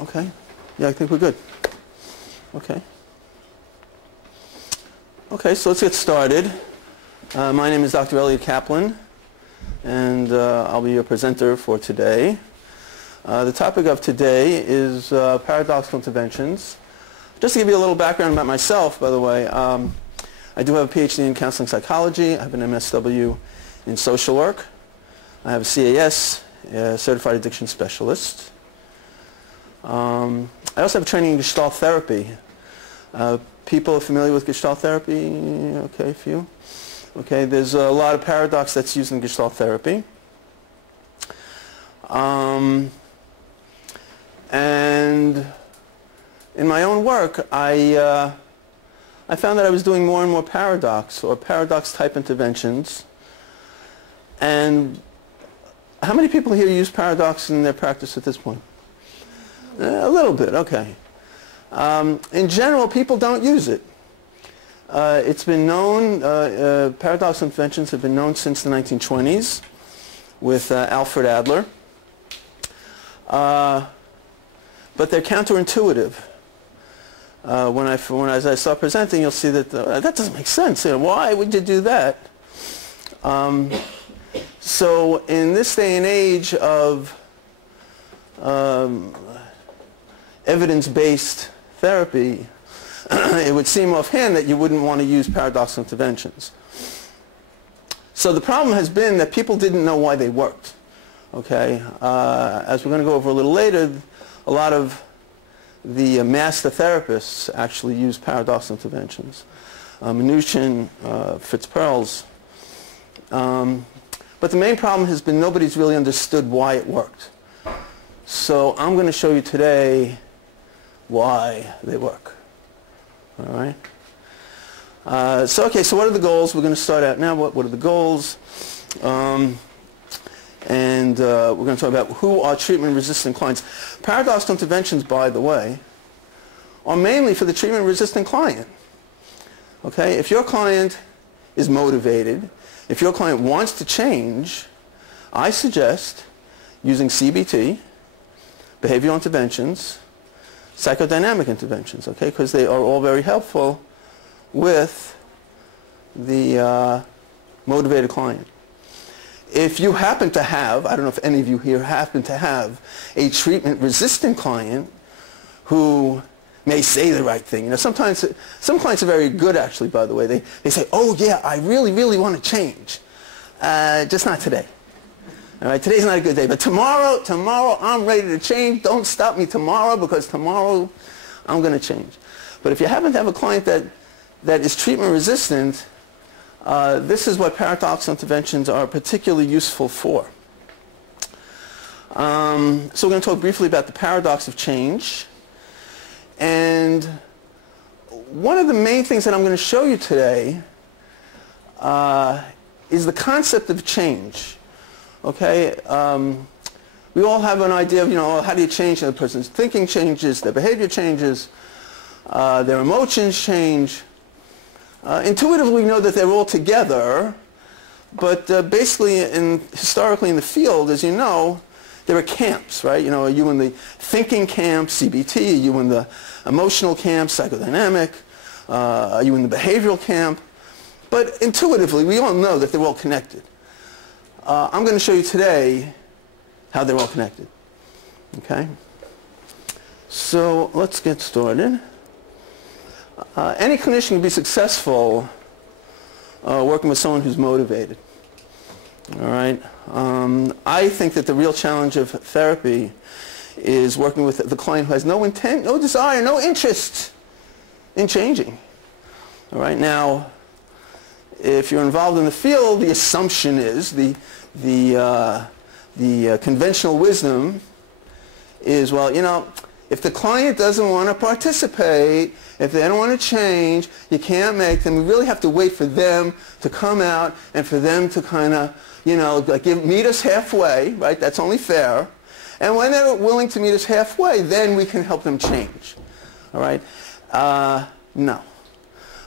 Okay. Yeah, I think we're good. Okay. Okay, so let's get started. My name is Dr. Elliot Kaplan, and I'll be your presenter for today. The topic of today is paradoxical interventions. Just to give you a little background about myself, by the way, I do have a PhD in counseling psychology. I have an MSW in social work. I have a CAS, a certified addiction specialist. I also have training in Gestalt therapy. People are familiar with Gestalt therapy? Okay, a few. Okay, there's a lot of paradox that's used in Gestalt therapy. And in my own work, I found that I was doing more and more paradox or paradox type interventions. And how many people here use paradox in their practice at this point? A little bit, okay. In general, people don't use it. It's been known, paradox interventions have been known since the 1920s with Alfred Adler. But they're counterintuitive. As I start presenting, you'll see that that doesn't make sense. You know, why would you do that? So in this day and age of evidence-based therapy, it would seem offhand that you wouldn't want to use paradoxical interventions. So the problem has been that people didn't know why they worked. Okay, as we're going to go over a little later, a lot of the master therapists actually use paradoxical interventions. Minuchin, Fritz Perls. But the main problem has been nobody's really understood why it worked. So I'm going to show you today why they work. All right. So what are the goals? We're going to start out now. What are the goals? And we're going to talk about who are treatment-resistant clients. Paradoxical interventions, by the way, are mainly for the treatment-resistant client. Okay? If your client is motivated, if your client wants to change, I suggest using CBT, behavioral interventions, psychodynamic interventions, okay? Because they are all very helpful with the motivated client. If you happen to have, I don't know if any of you here happen to have a treatment-resistant client who may say the right thing. You know, sometimes, some clients are very good, actually, by the way. They say, oh, yeah, I really, really want to change. Just not today. All right, today's not a good day, but tomorrow I'm ready to change. Don't stop me tomorrow, because tomorrow I'm going to change. But if you happen to have a client that is treatment-resistant, this is what paradoxical interventions are particularly useful for. So we're going to talk briefly about the paradox of change. And one of the main things that I'm going to show you today is the concept of change. Okay? We all have an idea of, you know, how do you change? The person's thinking changes, their behavior changes, their emotions change. Intuitively, we know that they're all together, but basically, historically in the field, as you know, there are camps, right? You know, are you in the thinking camp, CBT? Are you in the emotional camp, psychodynamic? Are you in the behavioral camp? But intuitively, we all know that they're all connected. I'm going to show you today how they're all connected. Okay? So let's get started. Any clinician can be successful working with someone who's motivated. All right? I think that the real challenge of therapy is working with the client who has no intent, no desire, no interest in changing. All right? Now, if you're involved in the field, the assumption is, the conventional wisdom is, well, you know, if the client doesn't want to participate, if they don't want to change, you can't make them. We really have to wait for them to come out and for them to kind of, you know, like meet us halfway, right? That's only fair. And when they're willing to meet us halfway, then we can help them change. All right? No.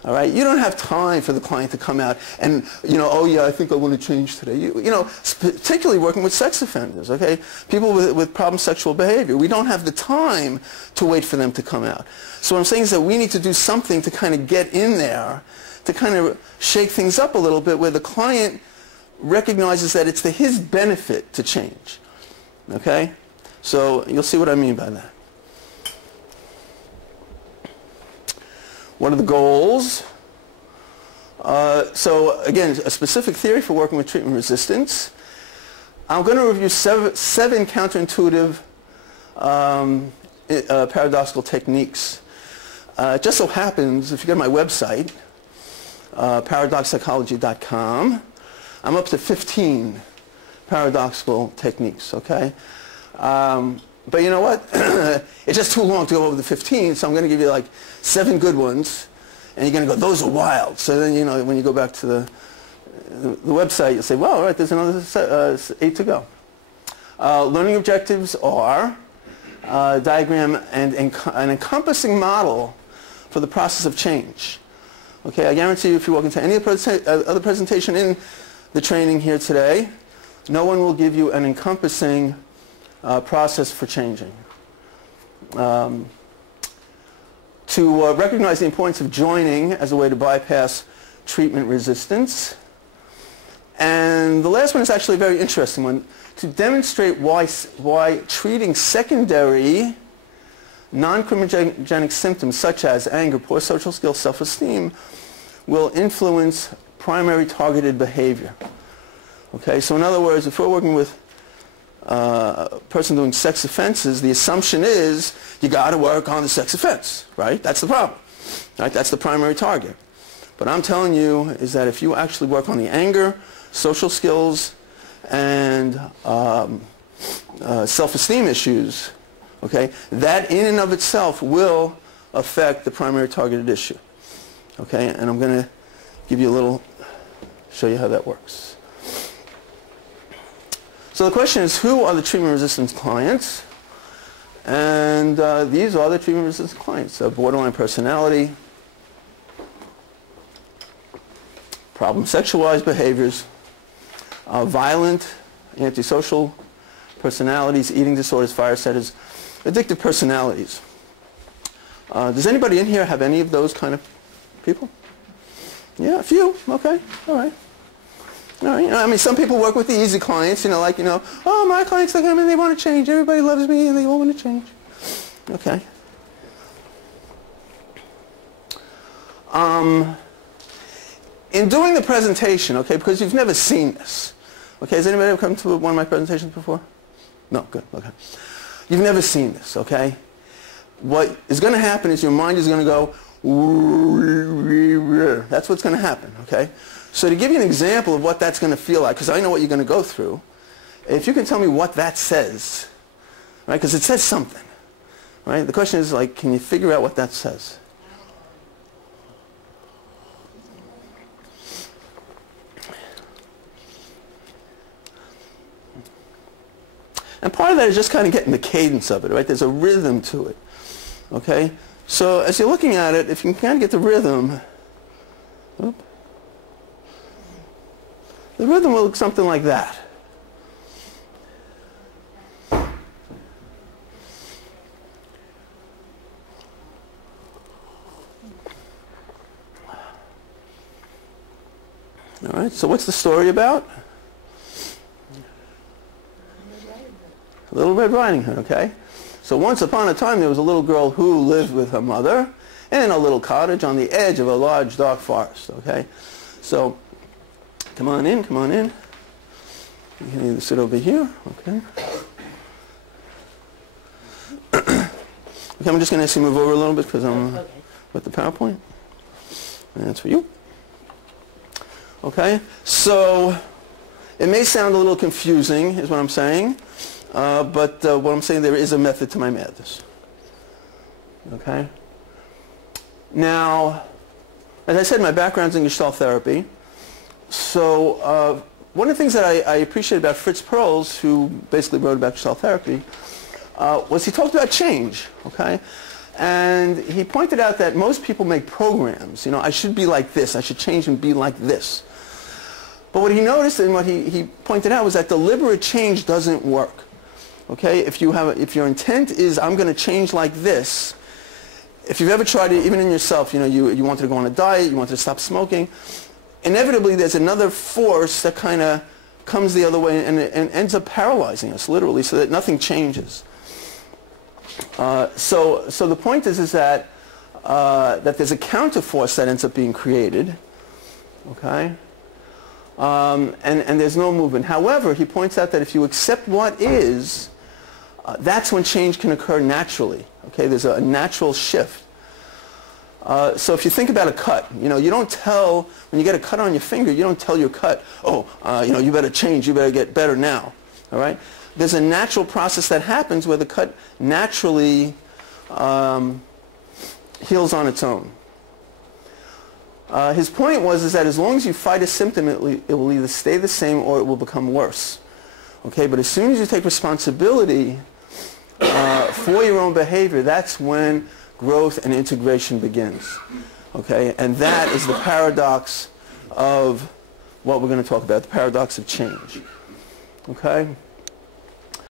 All right, you don't have time for the client to come out and, oh yeah, I think I want to change today. Particularly working with sex offenders, okay? People with problem sexual behavior. We don't have the time to wait for them to come out. So what I'm saying is that we need to do something to kind of get in there, to kind of shake things up a little bit where the client recognizes that it's to his benefit to change, okay? So you'll see what I mean by that. What are the goals? So again, a specific theory for working with treatment resistance. I'm going to review seven counterintuitive paradoxical techniques. It just so happens, if you go to my website, paradoxpsychology.com, I'm up to 15 paradoxical techniques, okay? But you know what? It's just too long to go over the 15, so I'm going to give you like 7 good ones, and you're going to go, those are wild. So then, when you go back to the website, you'll say, well, all right, there's another 8 to go. Learning objectives are diagram and an encompassing model for the process of change. Okay, I guarantee you if you walk into any other presentation in the training here today, no one will give you an encompassing process for changing. To recognize the importance of joining as a way to bypass treatment resistance. And the last one is actually a very interesting one. To demonstrate why treating secondary non-criminogenic symptoms such as anger, poor social skills, self-esteem will influence primary targeted behavior. Okay, so in other words, if we're working with a person doing sex offenses, the assumption is you got to work on the sex offense, right? That's the problem, right? That's the primary target. But I'm telling you is that if you actually work on the anger, social skills, and self-esteem issues, okay, that in and of itself will affect the primary targeted issue. Okay, and I'm going to give you a little, show you how that works. So the question is, who are the treatment-resistant clients? And these are the treatment-resistant clients. So borderline personality, problem sexualized behaviors, violent, antisocial personalities, eating disorders, fire setters, addictive personalities. Does anybody in here have any of those kind of people? Yeah, a few. Okay, all right. All right. I mean, some people work with the easy clients, oh, my clients, they come in, they want to change. Everybody loves me, and they all want to change. Okay. In doing the presentation, okay, because you've never seen this, okay, has anybody ever come to one of my presentations before? No, good, okay. You've never seen this, okay? What is going to happen is your mind is going to go, that's what's going to happen, okay? So to give you an example of what that's going to feel like, because I know what you're going to go through, if you can tell me what that says, right, because it says something, right? The question is, like, can you figure out what that says? And part of that is just kind of getting the cadence of it, right? There's a rhythm to it, okay? So as you're looking at it, if you can kind of get the rhythm, the rhythm will look something like that. All right, so what's the story about? Little Red Riding Hood, okay? So once upon a time there was a little girl who lived with her mother in a little cottage on the edge of a large dark forest, okay? So come on in, come on in. You can either sit over here, okay? Okay, I'm just going to ask you to move over a little bit because I'm with the PowerPoint. And that's for you. Okay, so it may sound a little confusing is what I'm saying. But what I'm saying, there is a method to my madness. Okay? Now, as I said, my background's in Gestalt therapy. So one of the things that I appreciate about Fritz Perls, who basically wrote about Gestalt therapy, was he talked about change. Okay? And he pointed out that most people make programs. You know, I should be like this. I should change and be like this. But what he noticed and what he pointed out was that deliberate change doesn't work. Okay? If your intent is, I'm going to change like this, if you've ever tried it, even in yourself, you know, you wanted to go on a diet, you wanted to stop smoking, inevitably there's another force that kind of comes the other way and ends up paralyzing us, literally, so that nothing changes. So the point is that that there's a counterforce that ends up being created, okay, and there's no movement. However, he points out that if you accept what is, that's when change can occur naturally. Okay, there's a natural shift. So if you think about a cut, you know, you don't tell, when you get a cut on your finger, you don't tell your cut, oh, you know, you better change, you better get better now. All right? There's a natural process that happens where the cut naturally heals on its own. His point was that as long as you fight a symptom, it will either stay the same or it will become worse. Okay, but as soon as you take responsibility for your own behavior, that's when growth and integration begins. Okay, and that is the paradox of what we're going to talk about, the paradox of change. Okay?